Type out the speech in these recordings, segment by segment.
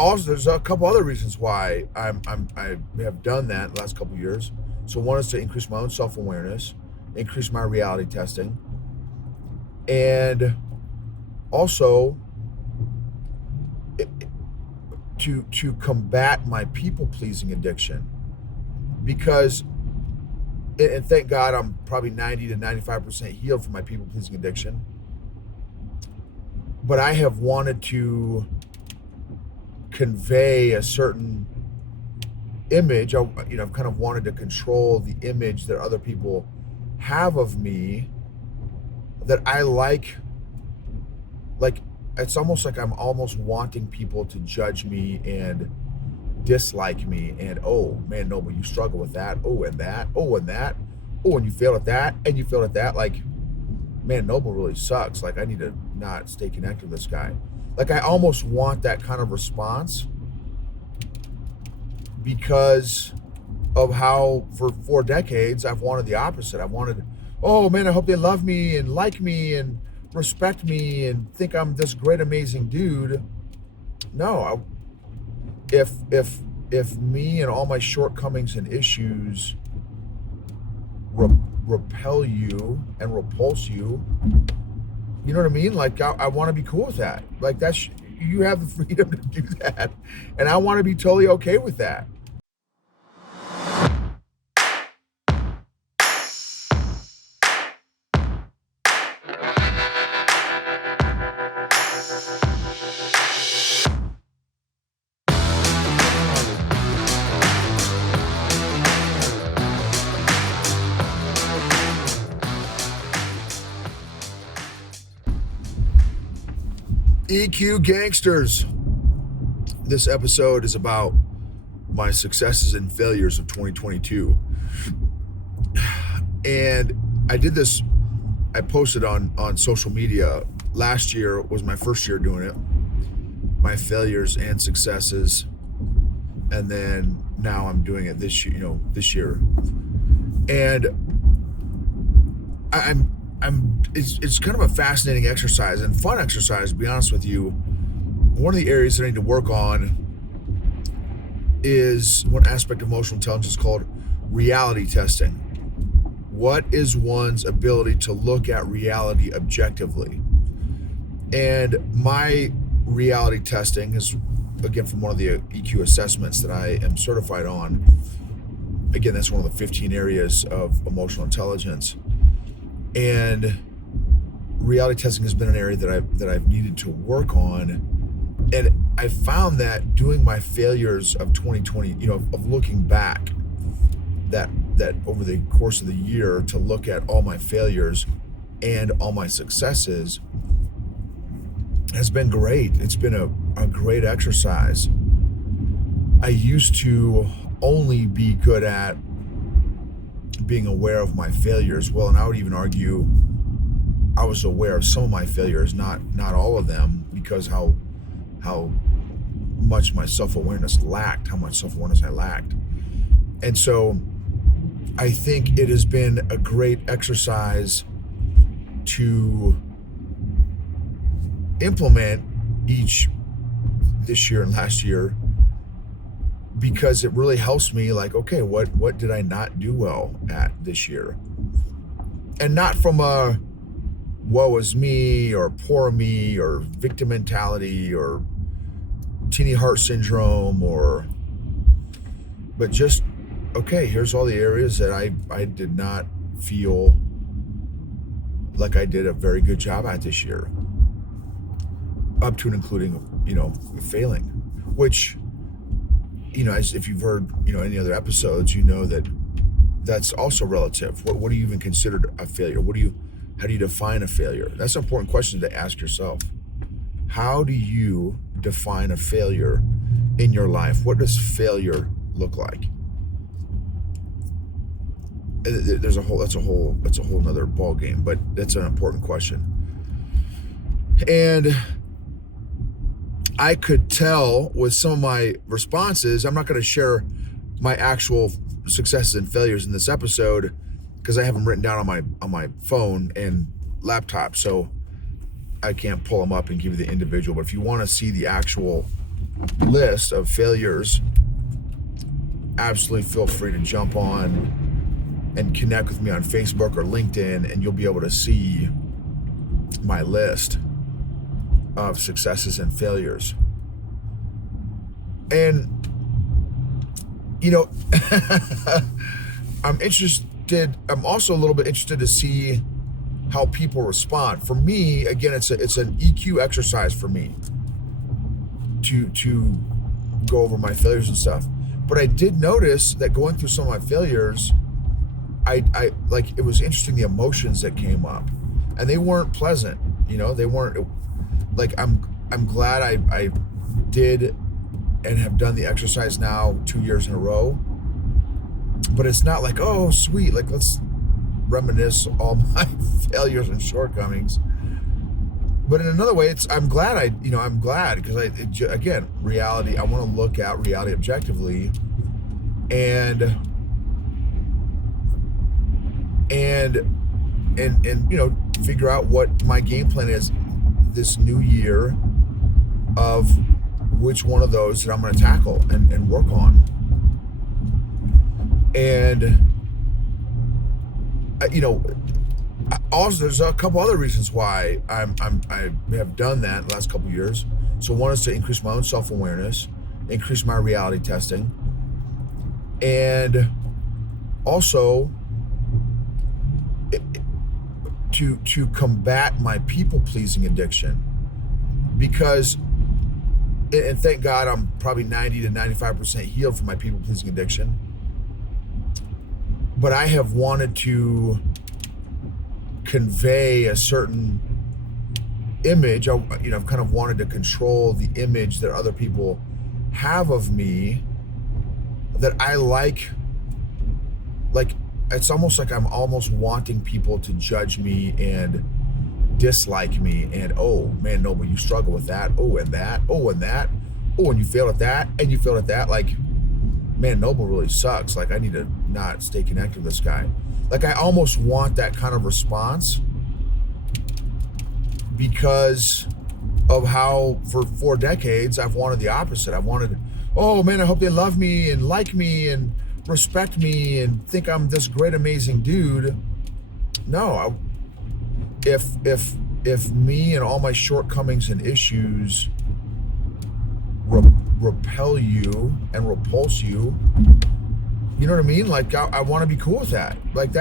also, there's a couple other reasons why I have done that in the last couple of years. So one is to increase my own self-awareness, increase my reality testing, and also to combat my people-pleasing addiction. Because, and thank God I'm probably 90 to 95% healed from my people-pleasing addiction, but I have wanted to convey a certain image. I've kind of wanted to control the image that other people have of me, that I like it's almost like I'm almost wanting people to judge me and dislike me, and oh man, no, but you struggle with that, oh and that, oh and that, oh and you failed at that, and you failed at that. Like, man, Noble really sucks. Like, I need to not stay connected with this guy. Like, I almost want that kind of response because of how for 4 decades I've wanted the opposite. I've wanted, oh man, I hope they love me and like me and respect me and think I'm this great, amazing dude. No, if me and all my shortcomings and issues repel you and repulse you, you know what I mean? Like, I want to be cool with that. Like, you have the freedom to do that, and I want to be totally okay with that. EQ gangsters. This episode is about my successes and failures of 2022. And I posted on social media. Last year was my first year doing it. My failures and successes. And then now I'm doing it this year. And it's kind of a fascinating exercise and fun exercise, to be honest with you. One of the areas that I need to work on is one aspect of emotional intelligence called reality testing. What is one's ability to look at reality objectively? And my reality testing is, again, from one of the EQ assessments that I am certified on. Again, that's one of the 15 areas of emotional intelligence. And reality testing has been an area that I've needed to work on. And I found that doing my failures of 2020, of looking back, that over the course of the year, to look at all my failures and all my successes has been great. It's been a great exercise. I used to only be good at being aware of my failures. Well, and I would even argue I was aware of some of my failures, not all of them, because how much my self-awareness lacked, how much self-awareness I lacked. And so I think it has been a great exercise to implement this year and last year, because it really helps me, like, okay, what did I not do well at this year? And not from a woe is me or poor me or victim mentality or teeny heart syndrome, but just, okay, here's all the areas that I did not feel like I did a very good job at this year, up to and including, failing, which, as if you've heard, any other episodes, that that's also relative. What do you even consider a failure? How do you define a failure? That's an important question to ask yourself. How do you define a failure in your life? What does failure look like? That's a whole nother ball game, but that's an important question. And I could tell with some of my responses, I'm not going to share my actual successes and failures in this episode because I have them written down on my phone and laptop, so I can't pull them up and give you the individual. But if you want to see the actual list of failures, absolutely feel free to jump on and connect with me on Facebook or LinkedIn, and you'll be able to see my list of successes and failures. And, you know, I'm also a little bit interested to see how people respond. For me, again, it's an EQ exercise for me to go over my failures and stuff. But I did notice that going through some of my failures, I like, it was interesting, the emotions that came up, and they weren't pleasant. They weren't like, I'm glad I did and have done the exercise now 2 years in a row. But it's not like, oh, sweet, like, let's reminisce all my failures and shortcomings. But in another way, I'm glad because again, reality, I want to look at reality objectively and figure out what my game plan is this new year, of which one of those that I'm going to tackle and work on. And also, there's a couple other reasons why I have done that in the last couple of years. So one is to increase my own self-awareness, increase my reality testing, and also to combat my people-pleasing addiction. Because, and thank God, I'm probably 90 to 95% healed from my people-pleasing addiction. But I have wanted to convey a certain image. I've kind of wanted to control the image that other people have of me, that I like it's almost like I'm almost wanting people to judge me and dislike me, and, oh man, no, but you struggle with that, oh, and that, oh, and that, oh, and you failed at that, and you failed at that, like, man, Noble really sucks, like, I need to not stay connected with this guy. Like, I almost want that kind of response, because of how for 4 decades I've wanted the opposite. I've wanted, oh man, I hope they love me and like me and respect me and think I'm this great, amazing dude. No, if me and all my shortcomings and issues repel you and repulse you, you know what I mean? Like, I want to be cool with that. Like,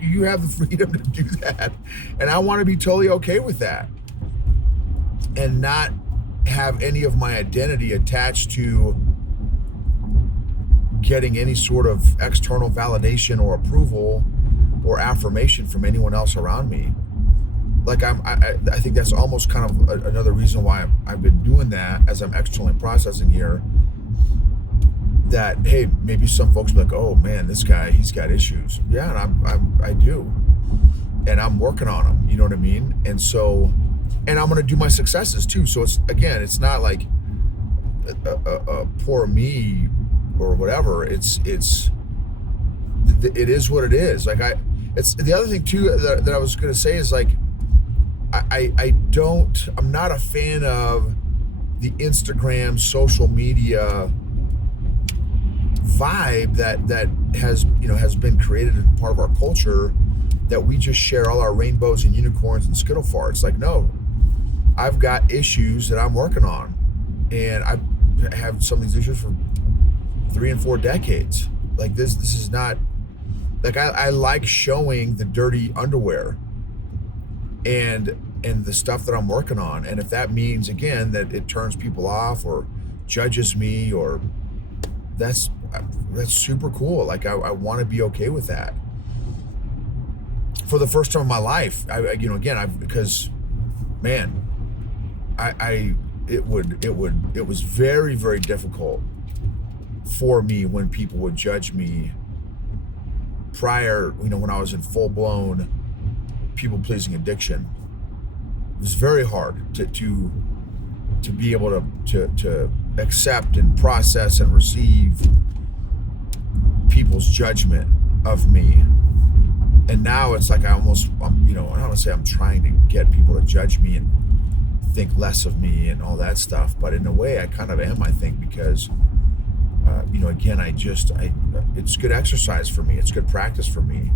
you have the freedom to do that, and I want to be totally okay with that, and not have any of my identity attached to getting any sort of external validation or approval or affirmation from anyone else around me. Like, I think that's almost kind of another reason why I've been doing that as I'm externally processing here. That, hey, maybe some folks be like, oh man, this guy, he's got issues. Yeah, and I do, and I'm working on them. You know what I mean? And so, and I'm gonna do my successes too. So it's not like a poor me or whatever. It is what it is. Like, it's the other thing too that I was gonna say is, like, I'm not a fan of the Instagram social media vibe that has been created as part of our culture, that we just share all our rainbows and unicorns and skittle farts. Like, no, I've got issues that I'm working on, and I have some of these issues for 3 and 4 decades. Like, this is not, like, I like showing the dirty underwear and the stuff that I'm working on. And if that means, again, that it turns people off or judges me, or that's super cool. Like, I want to be okay with that. For the first time in my life, because, man, it was very, very difficult for me when people would judge me prior, when I was in full-blown people-pleasing addiction. It was very hard to be able to accept and process and receive people's judgment of me. And now it's like, I don't want to say I'm trying to get people to judge me and think less of me and all that stuff. But in a way, I kind of am, I think, because, again, it's good exercise for me. It's good practice for me.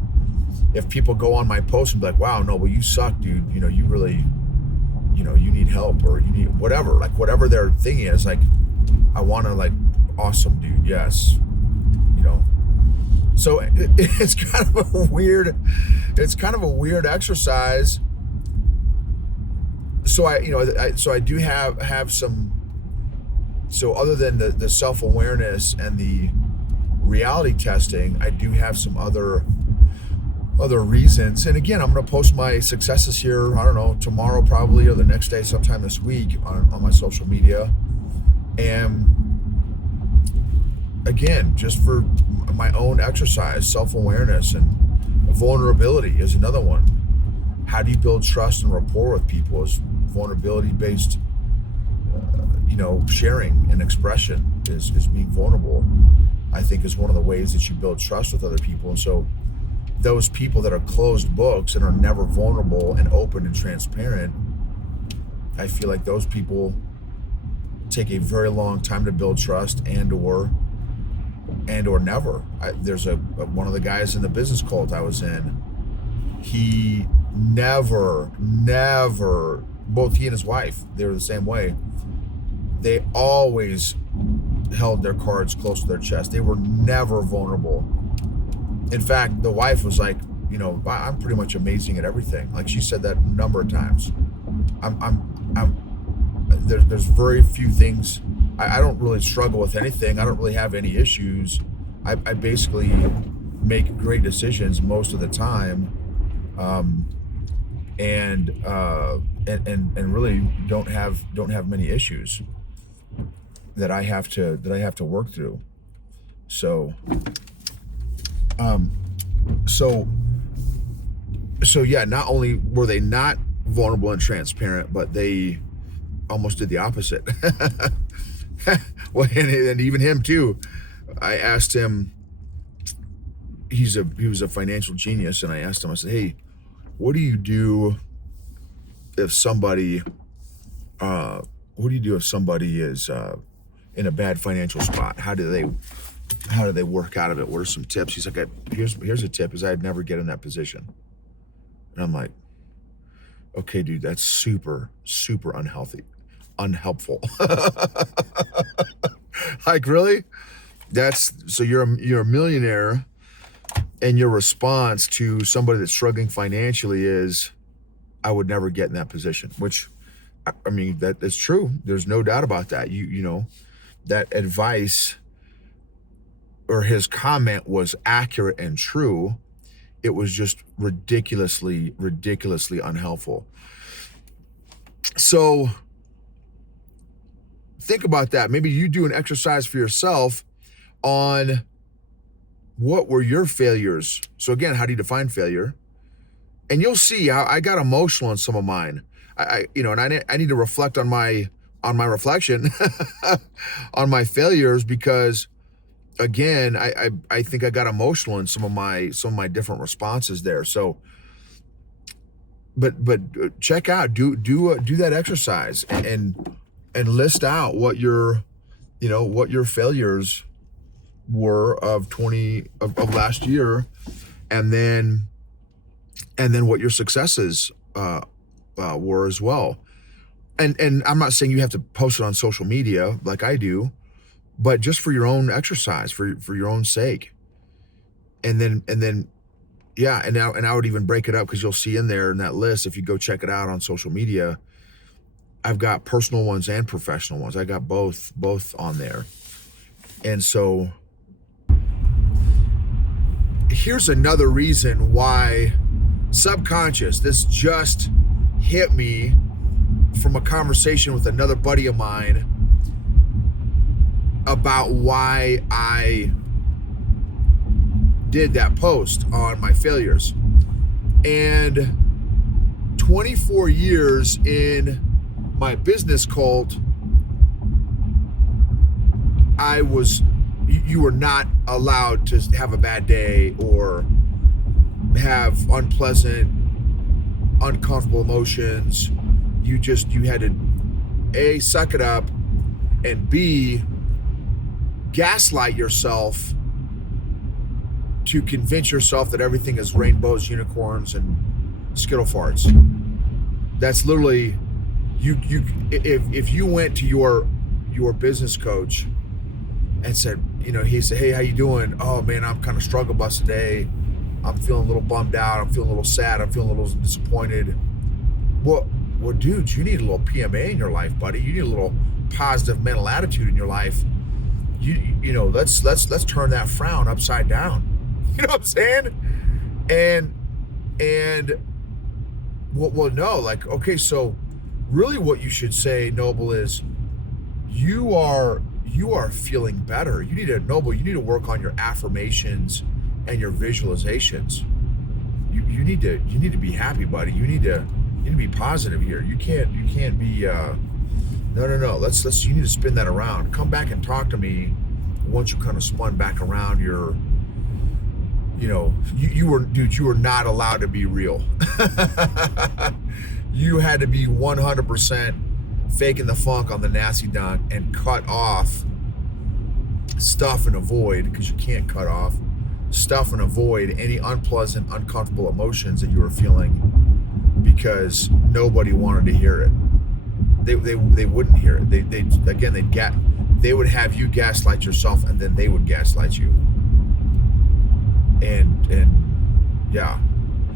If people go on my post and be like, wow, no, well, you suck, dude. You really, you need help, or you need whatever, like whatever their thing is. Like, I want to, like, awesome, dude. Yes. So it's kind of a weird exercise. So I do have some, so other than the self-awareness and the reality testing, I do have some other reasons. And again, I'm going to post my successes here, I don't know, tomorrow probably, or the next day, sometime this week on my social media. And again, just for my own exercise, self-awareness, and vulnerability is another one. How do you build trust and rapport with people? Is vulnerability-based, sharing and expression is being vulnerable, I think, is one of the ways that you build trust with other people. And so those people that are closed books and are never vulnerable and open and transparent, I feel like those people take a very long time to build trust and or never. There's one of the guys in the business cult I was in, he never, both he and his wife, they were the same way. They always held their cards close to their chest. They were never vulnerable. In fact, the wife was like, I'm pretty much amazing at everything. Like, she said that a number of times. There's very few things. I don't really struggle with anything. I don't really have any issues. I basically make great decisions most of the time, and really don't have many issues that I have to work through. So yeah, not only were they not vulnerable and transparent, but they almost did the opposite. Well, and even him too. I asked him, he was a financial genius, and I asked him, I said, hey, what do you do if somebody is in a bad financial spot? How do they work out of it? What are some tips? He's like, here's a tip, is I'd never get in that position. And I'm like, okay, dude, that's super, super unhelpful. Like, really? So you're a millionaire, and your response to somebody that's struggling financially is, I would never get in that position, which, I mean, that is true. There's no doubt about that. That advice, or his comment, was accurate and true. It was just ridiculously unhelpful. So think about that. Maybe you do an exercise for yourself on what were your failures. So again, how do you define failure? And you'll see how I got emotional in some of mine. I need to reflect on my reflection on my failures, because again, I think I got emotional in some of my different responses there. So, but check out, do that exercise and list out what your failures were of last year, and then what your successes were as well. And I'm not saying you have to post it on social media like I do, but just for your own exercise, for your own sake. And then yeah, and I would even break it up, because you'll see in there in that list, if you go check it out on social media, I've got personal ones and professional ones. I got both on there. And so here's another reason why subconscious, this just hit me from a conversation with another buddy of mine about why I did that post on my failures. And 24 years in my business cult, you were not allowed to have a bad day or have unpleasant, uncomfortable emotions. You had to A, suck it up, and B, gaslight yourself to convince yourself that everything is rainbows, unicorns, and Skittle farts. That's literally if you went to your business coach and said, he said, hey, how you doing? Oh man, I'm kind of struggle bus today. I'm feeling a little bummed out. I'm feeling a little sad. I'm feeling a little disappointed. Well, dude, you need a little PMA in your life, buddy. You need a little positive mental attitude in your life. Let's turn that frown upside down. You know what I'm saying? And no, like, okay, so really what you should say, Noble, is you are feeling better. You need to work on your affirmations and your visualizations. You need to be happy, buddy. You need to be positive here. You can't be no. Let's you need to spin that around. Come back and talk to me once you kind of spun back around your you were not allowed to be real. You had to be 100% faking the funk on the nasty dunk and cut off stuff and avoid, because you can't cut off stuff and avoid any unpleasant, uncomfortable emotions that you were feeling, because nobody wanted to hear it. They wouldn't hear it. They would have you gaslight yourself, and then they would gaslight you. And yeah,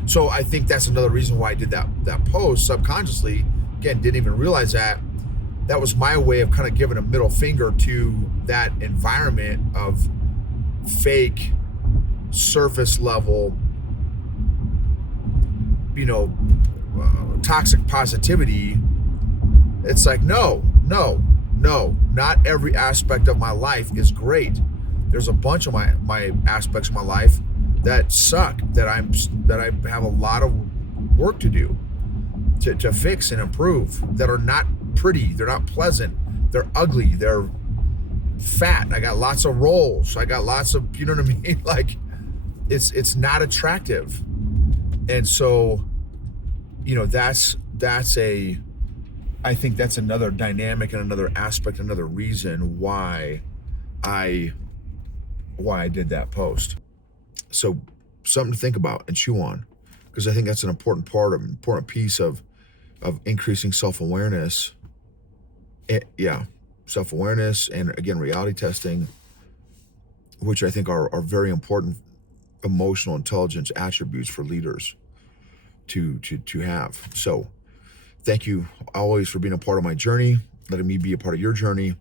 so I think that's another reason why I did that post subconsciously. Again, didn't even realize that was my way of kind of giving a middle finger to that environment of fake surface level, toxic positivity. It's like, no, not every aspect of my life is great. There's a bunch of my aspects of my life that suck, that I have a lot of work to do to fix and improve, that are not pretty, they're not pleasant, they're ugly, they're fat, I got lots of rolls, I got lots of, you know what I mean? Like, it's not attractive. And so, I think that's another dynamic and another aspect, another reason why I did that post. So something to think about and chew on, because I think that's an important piece of increasing self-awareness. Self-awareness, and again, reality testing, which I think are very important emotional intelligence attributes for leaders to have. So thank you always for being a part of my journey, letting me be a part of your journey.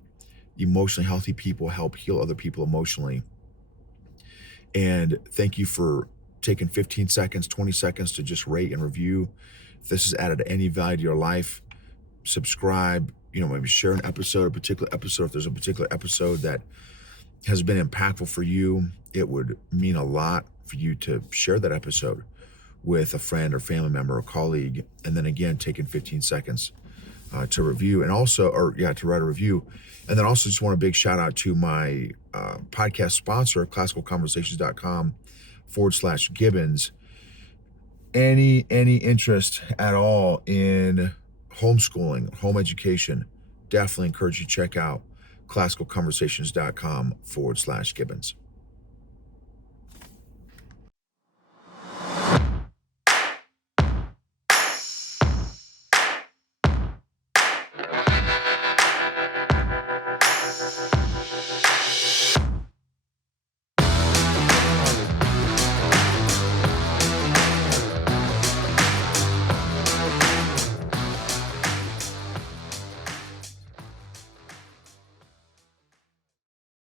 Emotionally healthy people help heal other people emotionally. And thank you for taking 15 seconds, 20 seconds to just rate and review. If this has added any value to your life, subscribe, maybe share a particular episode. If there's a particular episode that has been impactful for you, it would mean a lot for you to share that episode with a friend or family member or colleague. And then again, taking 15 seconds to review, and also, to write a review. And then also just want a big shout out to my podcast sponsor, classicalconversations.com/Gibbons. Any interest at all in homeschooling, home education, definitely encourage you to check out classicalconversations.com/Gibbons.